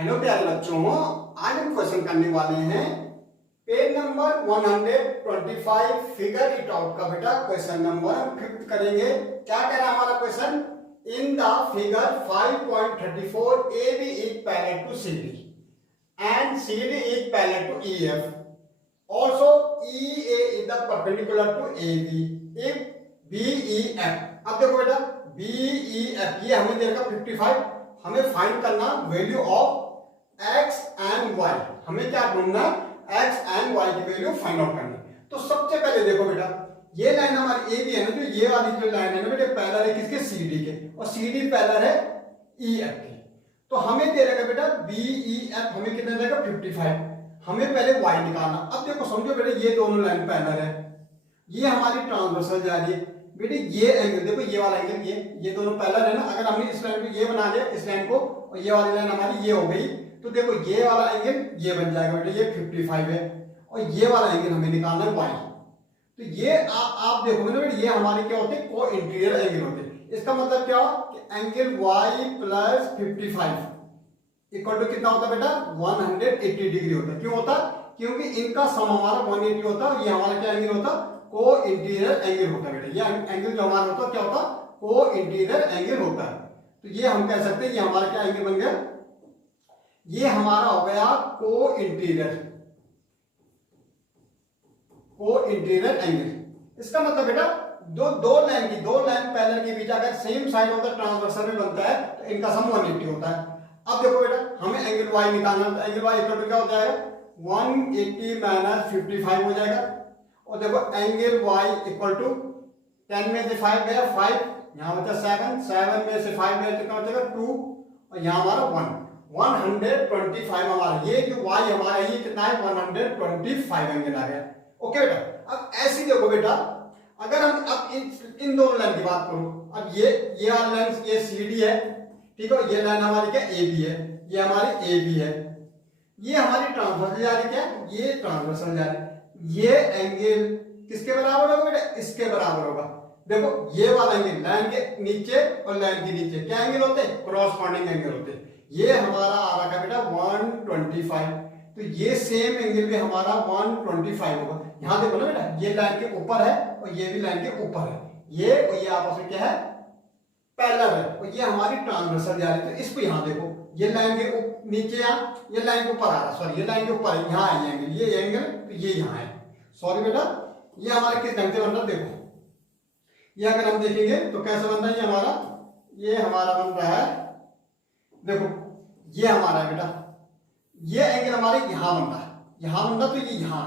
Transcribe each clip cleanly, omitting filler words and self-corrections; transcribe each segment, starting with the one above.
Hello प्यारे बच्चों, आज हम क्वेश्चन करने वाले हैं page number 125 figure it out का बेटा क्वेश्चन नंबर हम 5 करेंगे। क्या कह रहा है हमारा question? In the figure 5.34 AB is parallel to CD and CD is parallel to EF, also EA is the perpendicular to AB if BEF। अब देखो बेटा BEF ये हमें देगा 55, हमें फाइंड करना value of x and y। हमें क्या ढूंढना? x एंड y की वैल्यू फाइंड आउट करनी। तो सबसे पहले देखो बेटा, ये लाइन हमारी ए बी है ना, जो ये वाली जो लाइन है ना बेटा, पैरेलल है किसके? CD के, और CD पैरेलल है EF के। तो हमें दे रहेगा बेटा BEF, हमें कितना देगा? 55। हमें पहले y निकालना। अब देखो समझो बेटा, ये दोनों लाइन पैरेलल है, ये हमारी ट्रांसवर्सल जा रही है बेटे। ये एंगल देखो, ये वाला एंगल, ये दोनों पैरेलल है ना। अगर हमने इस लाइन को ये बना लिया, इस लाइन को, और ये वाली लाइन हमारी ये हो गई, तो देखो ये वाला एंगल ये बन जाएगा बेटे, ये 55 है, और ये वाला एंगल हमें निकालना है y। तो ये आप देखोगे ना बेटे, ये हमारे क्या होते हैं? को इंटीरियर एंगल होते हैं। इसका मतलब क्या हुआ कि angle y plus 55 equal to कितना होता है बेटा? 180 डिग्री होता है। क्यों होता? क्योंकि इनका सम हमारा 180 होता है। ये हमारा क्या एंगल होता? को इंटीरियर एंगल होता है बेटा। ये एंगल जो हमारा होता है क्या होता? को इंटीरियर एंगल होता है। तो ये हम कह सकते हैं ये हमारा क्या एंगल बन गया? ये हमारा हो गया को इंटीरियर एंगल। इसका मतलब बेटा दो लाइन पैरेलल के बीच अगर same side of the transversal में बनता है तो इनका सम 180 होता है। अब देखो बेटा, हमें एंगल y निकालना है, तो एंगल y इक्वल टू क्या हो जाएगा? 180 माइनस 55 हो जाएगा। और देखो एंगल y इक्वल टू 10 में से 5 गया 5, यहाँ बचा 7 में से 5 गया कितना बचेगा? 2, और यहाँ हमारा 125 हमारा, ये जो y हमारा ये कितना है? 125 एंगल आ गया। ओके बेटा, अब ऐसी देखो बेटा, अगर हम अब इन दोनों लाइन की बात करो, अब ये वाली लाइन ये CD है, ठीक है, ये लाइन हमारी क्या? AB है, ये हमारी AB है, ये हमारी ट्रांसवर्सल जा रही है, क्या? ये ट्रांसवर्सल जा रही है। ये एंगल किसके बराबर होगा बेटा? इसके बराबर होगा। देखो ये वाला एंगल लाइन के नीचे और लाइन के नीचे क्या एंगल होते हैं? क्रॉसपॉन्डिंग एंगल होते हैं। ये हमारा आ रहा है बेटा 125, तो ये सेम एंगल भी हमारा 125 होगा। यहां देखो ना बेटा, ये लाइन के ऊपर है और ये भी लाइन के ऊपर है, ये और ये आपस में क्या है? पैरेलल है, और ये हमारी ट्रांसवर्सल जा रही है। तो इसको यहां देखो, ये लाइन के नीचे ये लाइन के ऊपर आ रहा है, सॉरी ये लाइन के ऊपर है, यहाँ है एंगल, ये एंगल, तो ये यहाँ है। सॉरी बेटा, ये हमारा किस ढंग से बन रहा है? देखो ये अगर हम देखेंगे तो कैसे बन रहा है? ये हमारा बन रहा है, देखो ये हमारा है बेटा, ये एंगल हमारे यहाँ बन रहा है, यहाँ बन रहा, तो ये यहाँ,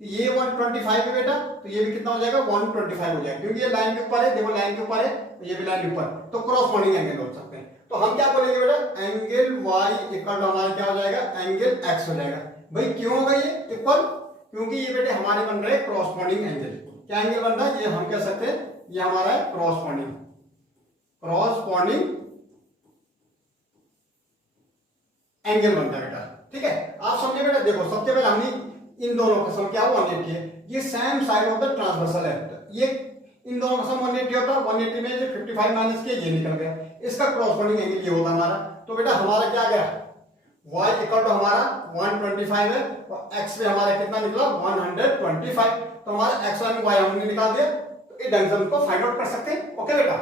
तो ये 125 है बेटा, तो ये भी कितना हो जाएगा? 125 हो जाएगा, क्योंकि ये लाइन के ऊपर है। देखो लाइन के ऊपर है, तो ये भी लाइन के ऊपर, तो क्रॉसपॉन्डिंग एंगल हो सकते हैं। तो हम क्या बोलेंगे बेटा? एंगल y इक्वल हमारा क्या हो जाएगा? एंगल x हो जाएगा। भाई क्यों होगा ये इक्वल? क्योंकि ये बेटे हमारे बन रहे क्रॉसपॉन्डिंग एंगल। क्या एंगल बन रहा है? ये हम कह सकते हैं ये हमारा है क्रॉसपॉन्डिंग एंगल बनता है बेटा। ठीक है, आप समझे बेटा? देखो सबसे पहले हमने इन दोनों का सम क्या हुआ? 180 है। ये same side of the transversal है, ये इन दोनों का सम 180 होता है। 180 में से 55 माइनस किया, ये निकल गया। इसका क्रॉसपॉन्डिंग एंगल ये होता हमारा। तो बेटा हमारा क्या गया? y इक्वल टू हमारा 125 है, और x पे हमारा कितना निकला? 125। तो हमारा x और y हमने निकाल दिया। तो इस ढंग से हमको फाइंड आउट कर सकते हैं। ओके बेटा।